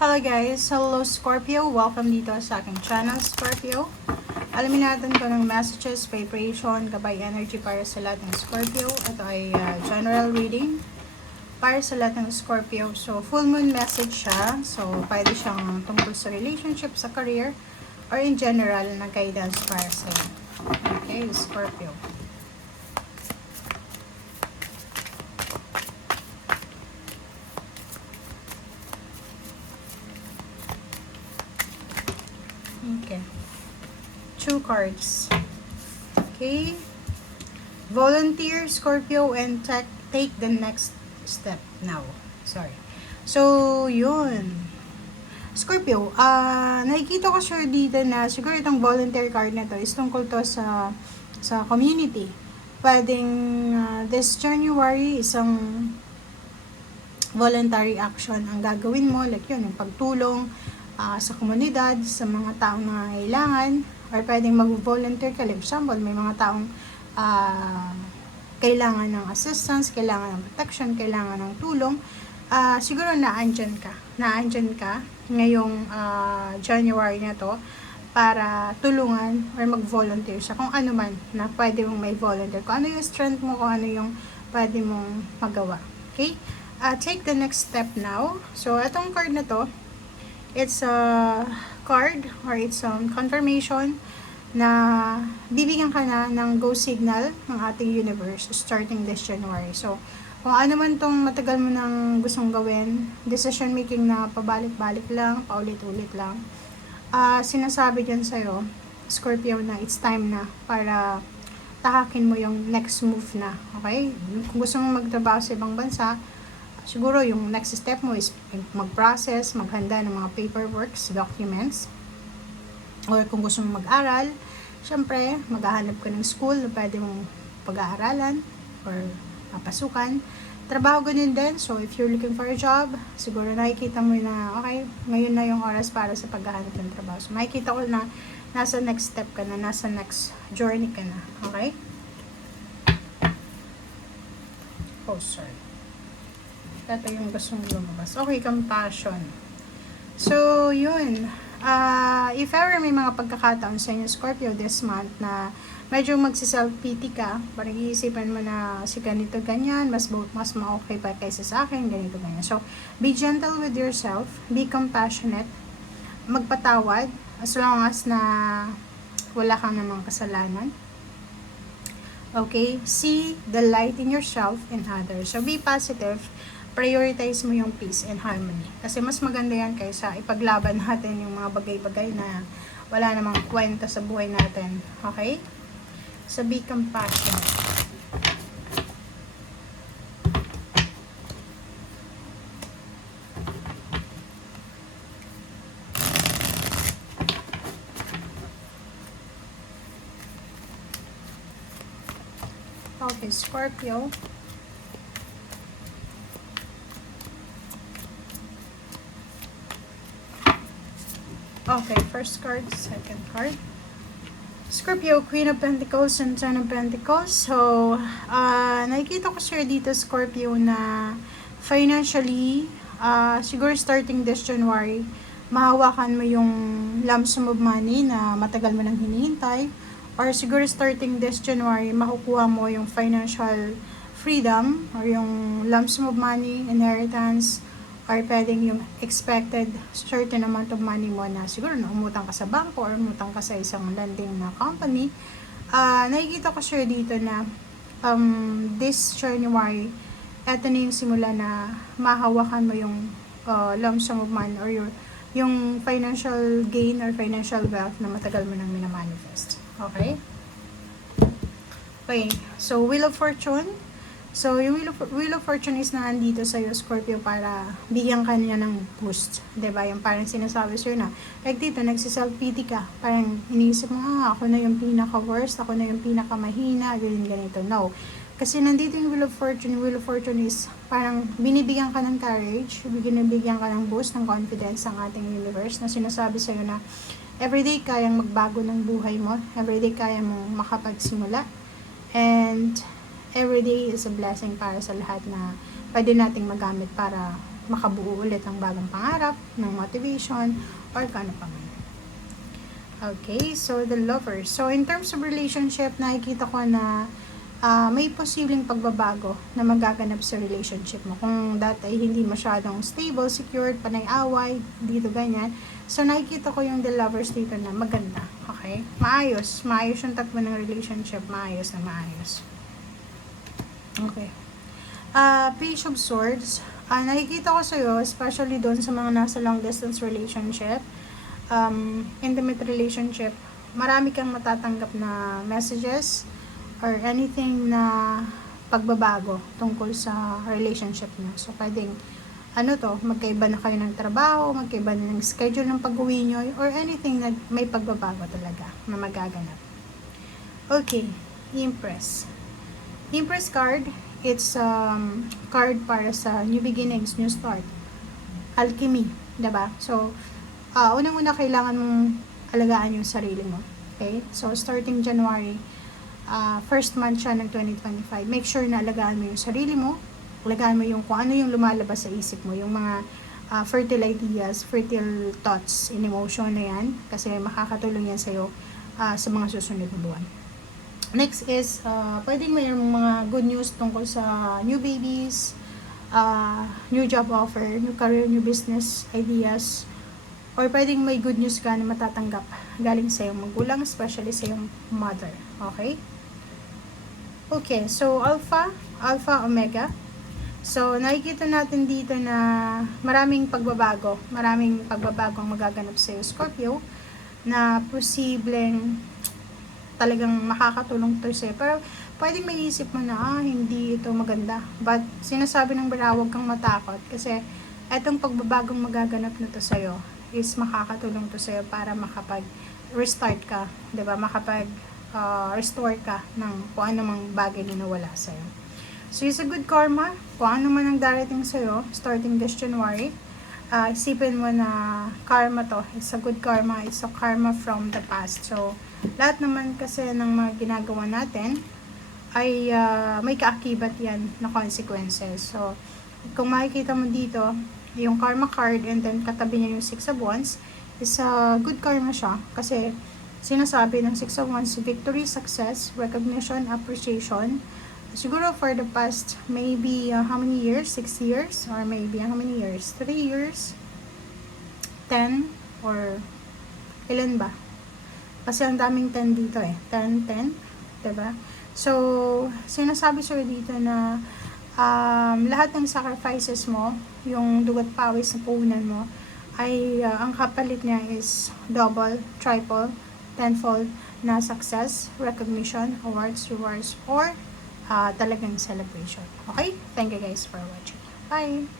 Hello guys! Hello Scorpio! Welcome dito sa aking channel Scorpio. Alamin natin ko ng messages, vibration, gabay energy para sa lahat ng Scorpio. Ito ay general reading para sa lahat ng Scorpio. So full moon message siya. So pwede siyang tungkol sa relationship, sa career, or in general na guidance para sa iyo. Okay, Scorpio. Okay. 2 cards. Okay. Volunteer, Scorpio, and take the next step now. Sorry. So, yun. Scorpio, nakikita ko sure dito na siguro itong volunteer card na to is tungkol to sa community. Pwedeng this January, isang voluntary action ang gagawin mo. Like yun, yung pagtulong sa komunidad, sa mga taong nangangailangan, or pwedeng mag-volunteer ka. Like example, may mga taong kailangan ng assistance, kailangan ng protection, kailangan ng tulong. Siguro naandyan ka ngayong January na to para tulungan or mag-volunteer sa kung ano man na pwede mong may volunteer. Kung ano yung strength mo, kung ano yung pwede mong magawa. Okay? Take the next step now. So, itong card na to, it's a card or it's a confirmation na bibigyan ka na ng go signal ng ating universe starting this January. So, kung ano man tong matagal mo nang gustong gawin, decision making na pabalik-balik lang, paulit-ulit lang, sinasabi dyan sa'yo, Scorpio, na it's time na para tahakin mo yung next move na. Okay? Kung gusto mong magtrabaho sa ibang bansa, siguro yung next step mo is mag-process, maghanda ng mga paperworks, documents. Or kung gusto mong mag-aral, syempre, maghahanap ka ng school na pwede mong pag-aaralan or papasukan. Trabaho ganun din. So, if you're looking for a job, siguro nakikita mo na, okay, ngayon na yung oras para sa paghahanap ng trabaho. So, makikita ko na nasa next step ka na, nasa next journey ka na. Okay? Oh, sorry. Ito yung gusto mong lumabas. Okay, compassion. So, yun. If ever may mga pagkakataon sa inyo, Scorpio, this month na medyo magsi-self-pity ka, parang iisipan mo na si ganito, ganyan, mas ma-okay pa kaysa sa akin, ganito, ganyan. So, be gentle with yourself, be compassionate, magpatawad, as long as na wala kang namang kasalanan. Okay? See the light in yourself and others. So, be positive. Prioritize mo yung peace and harmony. Kasi mas maganda yan kaysa ipaglaban natin yung mga bagay-bagay na wala namang kwenta sa buhay natin. Okay? So, be compassionate. Okay, Scorpio. Okay, first card, second card. Scorpio, Queen of Pentacles and Ten of Pentacles. So, nakikita ko sir dito, Scorpio, na financially, siguro starting this January, mahawakan mo yung lump sum of money na matagal mo nang hinihintay. Or siguro starting this January, makukuha mo yung financial freedom or yung lump sum of money, inheritance, or pwedeng yung expected certain amount of money mo na siguro na umutang ka sa bangko or umutang ka sa isang lending na company. Nakikita ko sure dito na this January, eto na yung simula na mahawakan mo yung lump sum of money or yung financial gain or financial wealth na matagal mo nang minamanifest. Okay? Okay. So, Wheel of Fortune. So, yung Wheel of Fortune is na andito sa'yo, Scorpio, para bigyan ka niya ng boost. Diba? Yung parang sinasabi sa'yo na, like dito, nagsiself-pity ka. Parang iniisip mo, ako na yung pinaka-worst, ako na yung pinaka-mahina, ganito. No. Kasi nandito yung Wheel of Fortune. Yung Wheel of Fortune is parang binibigyan ka ng courage, binibigyan ka ng boost, ng confidence ng ating universe na sinasabi sa'yo na everyday kayang magbago ng buhay mo, everyday kayang mong makapagsimula, and everyday is a blessing para sa lahat na pwede nating magamit para makabuo ulit ng bagong pangarap, ng motivation, or kano pa man. Okay, so the lover. So in terms of relationship, nakikita ko na may posibleng pagbabago na magaganap sa relationship mo. Kung dati ay hindi masyadong stable, secured, panay-away, dito ganyan. So nakikita ko yung the lovers dito na maganda. Okay? Maayos. Maayos yung takbo ng relationship. Maayos na maayos. Okay. Page of Swords. Nakikita ko sa'yo, especially doon sa mga nasa long distance relationship, intimate relationship, marami kang matatanggap na messages or anything na pagbabago tungkol sa relationship niyo. So, pwedeng, magkaiba na kayo ng trabaho, magkaiba na ng schedule ng pag-uwi nyo, or anything na may pagbabago talaga na magaganap. Okay, Empress. Empress card, it's card para sa new beginnings, new start. Alchemy, diba? So, unang-una kailangan mong alagaan yung sarili mo. Okay? So, starting January, first month siya ng 2025, make sure na alagaan mo yung sarili mo, alagaan mo yung kung ano yung lumalabas sa isip mo, yung mga fertile ideas, fertile thoughts, and emotion na yan, kasi makakatulong yan sa'yo sa mga susunod na buwan. Next is, pwedeng mayroong mga good news tungkol sa new babies, new job offer, new career, new business ideas, or pwedeng may good news ka na matatanggap galing sa iyong magulang, especially sa iyong mother. Okay? Okay, so Alpha, Omega. So, nakikita natin dito na maraming pagbabago ang magaganap sa iyo, Scorpio, na posibleng talagang makakatulong to sa'yo. Pero, pwedeng may isip mo na, hindi ito maganda. But, sinasabi ng bara, huwag kang matakot. Kasi, etong pagbabagong magaganap na to sa'yo, is makakatulong to sa'yo para makapag-restart ka, diba? Restore ka ng kung ano mang bagay na nawala sa'yo. So, it's a good karma. Kung ano man ang darating sa'yo, starting this January, isipin mo na karma to. It's a good karma. It's a karma from the past. So, lahat naman kasi ng mga ginagawa natin ay may kaakibat yan na consequences. So, kung makikita mo dito, yung karma card and then katabi niya yung 6 of Wands, is a good karma siya. Kasi sinasabi ng 6 of Wands, victory, success, recognition, appreciation. Siguro for the past maybe how many years? 6 years? Or maybe how many years? 3 years? 10? Or ilan ba? Kasi ang daming 10 dito 10, 10. Diba? So, sinasabi sa'yo dito na lahat ng sacrifices mo, yung dugot pawis sa puhunan mo, ay ang kapalit niya is double, triple, tenfold na success, recognition, awards, rewards, or talagang celebration. Okay? Thank you guys for watching. Bye!